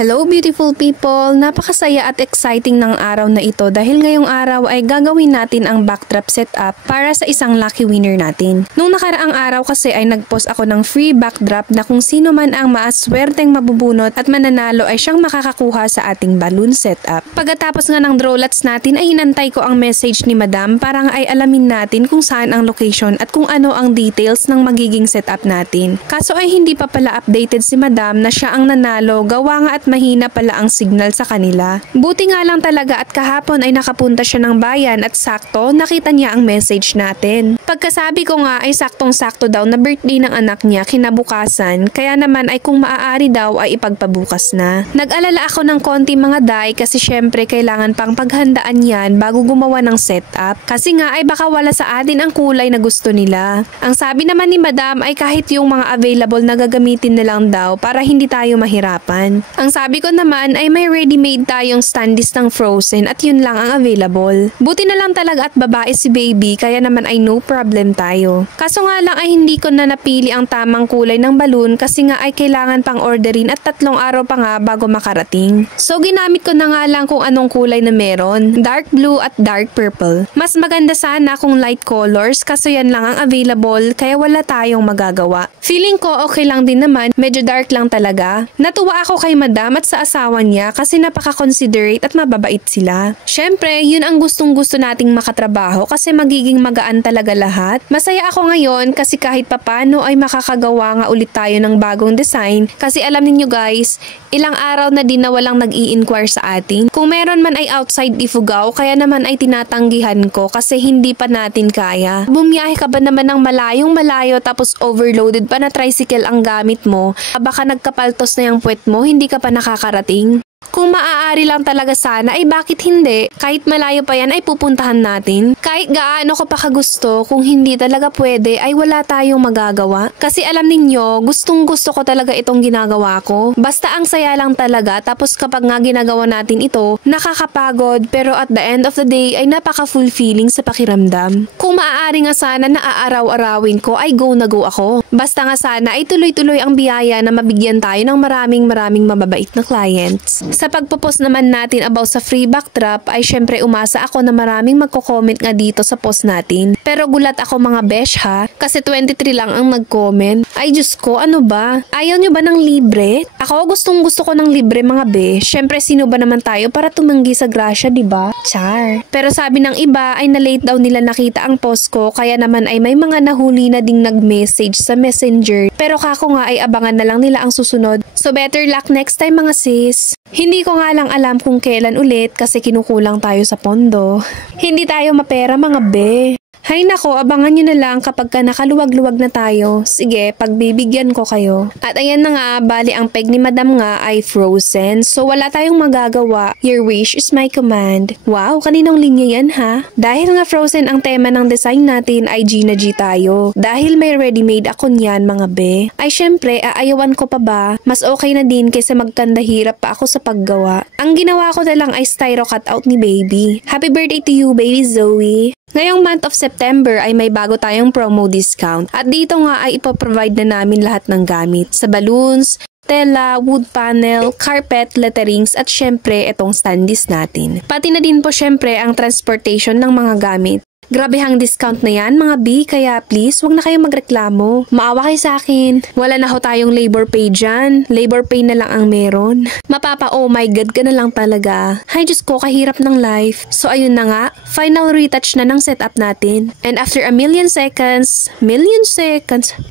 Hello beautiful people! Napakasaya at exciting ng araw na ito dahil ngayong araw ay gagawin natin ang backdrop setup para sa isang lucky winner natin. Nung nakaraang araw kasi ay nagpost ako ng free backdrop na kung sino man ang maaswerteng mabubunot at mananalo ay siyang makakakuha sa ating balloon setup. Pagkatapos nga ng drawlats natin ay hinantay ko ang message ni Madam para nga ay alamin natin kung saan ang location at kung ano ang details ng magiging setup natin. Kaso ay hindi pa pala updated si Madam na siya ang nanalo, gawa nga at mahina pala ang signal sa kanila. Buti nga lang talaga at kahapon ay nakapunta siya ng bayan at sakto nakita niya ang message natin. Pagkasabi ko nga ay saktong-sakto daw na birthday ng anak niya kinabukasan, kaya naman ay kung maaari daw ay ipagpabukas na. Nag-alala ako ng konti mga day kasi syempre kailangan pang paghandaan yan bago gumawa ng setup. Kasi nga ay baka wala sa atin ang kulay na gusto nila. Ang sabi naman ni Madam ay kahit yung mga available na gagamitin na lang daw para hindi tayo mahirapan. Ang sabi ko naman ay may ready-made tayong standees ng Frozen at yun lang ang available. Buti na lang talaga at babae si baby kaya naman ay no problem tayo. Kaso nga lang ay hindi ko na napili ang tamang kulay ng balloon kasi nga ay kailangan pang orderin at 3 araw pa nga bago makarating. So ginamit ko na nga lang kung anong kulay na meron, dark blue at dark purple. Mas maganda sana kung light colors kaso yan lang ang available kaya wala tayong magagawa. Feeling ko okay lang din naman, medyo dark lang talaga. Natuwa ako kay Madam at sa asawa niya kasi napaka-considerate at mababait sila. Syempre, yun ang gustong-gusto nating makatrabaho kasi magiging magaan talaga lahat. Masaya ako ngayon kasi kahit papano ay makakagawa nga ulit tayo ng bagong design kasi alam niyo guys, ilang araw na din na walang nag-i-inquire sa atin. Kung meron man ay outside Ifugao kaya naman ay tinatanggihan ko kasi hindi pa natin kaya. Bumiyahe ka ba naman ng malayong malayo tapos overloaded pa na tricycle ang gamit mo? Baka nagkapaltos na yung puwet mo, hindi ka pa nakakarating. Kung maaari lang talaga sana ay bakit hindi? Kahit malayo pa yan ay pupuntahan natin. Kahit gaano ko pa kagusto, kung hindi talaga pwede ay wala tayong magagawa. Kasi alam ninyo, gustong gusto ko talaga itong ginagawa ko. Basta ang saya lang talaga tapos kapag nga ginagawa natin ito, nakakapagod pero at the end of the day ay napaka-fulfilling sa pakiramdam. Kung maaari nga sana na aaraw-arawin ko ay go na go ako. Basta nga sana ay tuloy-tuloy ang biyaya na mabigyan tayo ng maraming mababait na clients. Sa pagpo-post naman natin about sa free backdrop ay syempre umasa ako na maraming magko-comment nga dito sa post natin. Pero gulat ako mga besh ha, kasi 23 lang ang nag-comment. Ay Diyos ko, ano ba? Ayaw nyo ba ng libre? Ako gustong gusto ko ng libre mga besh. Syempre sino ba naman tayo para tumanggi sa grasya, diba? Char. Pero sabi ng iba ay na-late daw nila nakita ang post ko kaya naman ay may mga nahuli na ding nag-message sa messenger. Pero kako nga ay abangan na lang nila ang susunod. So better luck next time mga sis. Hindi ko nga lang alam kung kailan ulit kasi kinukulang tayo sa pondo. Hindi tayo mapera mga be. Hay nako, abangan nyo na lang kapag ka nakaluwag-luwag na tayo. Sige, pagbibigyan ko kayo. At ayan na nga, bali ang peg ni Madam nga ay Frozen. So wala tayong magagawa. Your wish is my command. Wow, kaninong linya yan ha? Dahil nga Frozen ang tema ng design natin ay G na G tayo. Dahil may ready-made ako niyan mga be. Ay syempre, aayawan ko pa ba? Mas okay na din kaysa magkandahirap pa ako sa paggawa. Ang ginawa ko na lang ay styro cutout ni baby. Happy birthday to you baby Zoe. Ngayong month of September ay may bago tayong promo discount at dito nga ay ipoprovide na namin lahat ng gamit sa balloons, tela, wood panel, carpet, letterings at syempre itong standees natin. Pati na din po syempre ang transportation ng mga gamit. Grabe hang discount na yan mga B, kaya please wag na kayong magreklamo. Maawa kayo sa akin. Wala na ho tayong labor pay dyan. Labor pay na lang ang meron. Mapapa oh my god ka na lang talaga. Hay Diyos ko, kahirap ng life. So ayun na nga, final retouch na ng setup natin. And after a million seconds,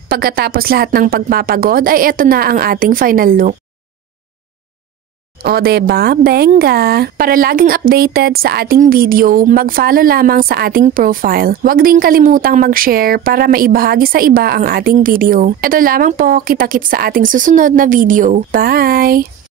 pagkatapos lahat ng pagpapagod ay eto na ang ating final look. O diba, benga! Para laging updated sa ating video, mag-follow lamang sa ating profile. Huwag din kalimutang mag-share para maibahagi sa iba ang ating video. Ito lamang po, kita-kits sa ating susunod na video. Bye!